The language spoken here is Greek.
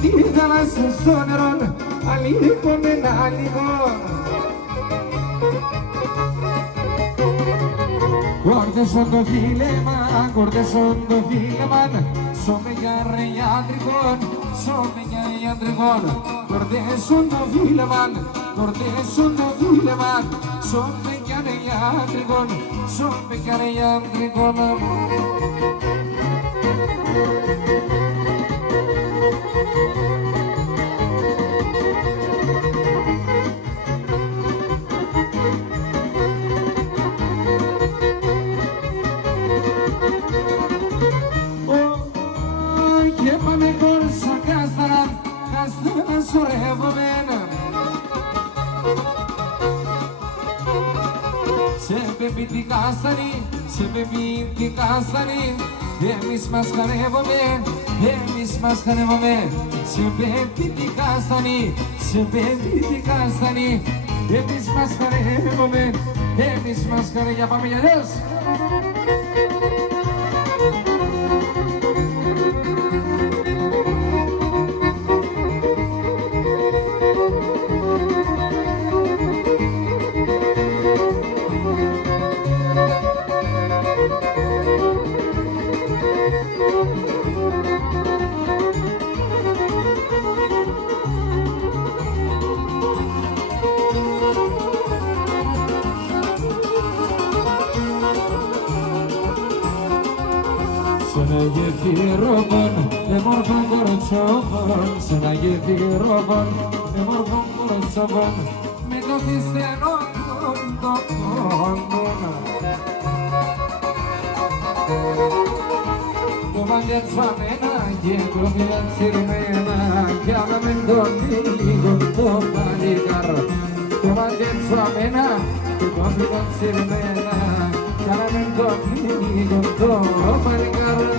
τη θάλασσα στο νερό, αλίγο με ένα λίγο. Κορδέσον το φίλεμα, σώμε για ρεγιάτρικον, σώμε για ιατρικον. Κορδέσον το φίλεμα, σώμε για ρεγιάτρικον, σώμε για ρεγιάτρικον. Σε πεπίτη κάστανη, εμείς μας χαρεύομαι, σε πεπίτη κάστανη, εμείς μας χαρεύομαι, για πάμε για Θεός. Σ' ένα γεφυρόβον, με μόρφων κοροτσόβον, σ' ένα γεφυρόβον, με μόρφων κοροτσόβον, με το θυστερό των πόντων. Το μαγιατσβαμένα και το φιλαντσιρμένα, κι άλλα με τον λίγο το παλικάρ. Το μαγιατσβαμένα και το φιλαντσιρμένα, κι άλλα με τον λίγο το παλικάρ.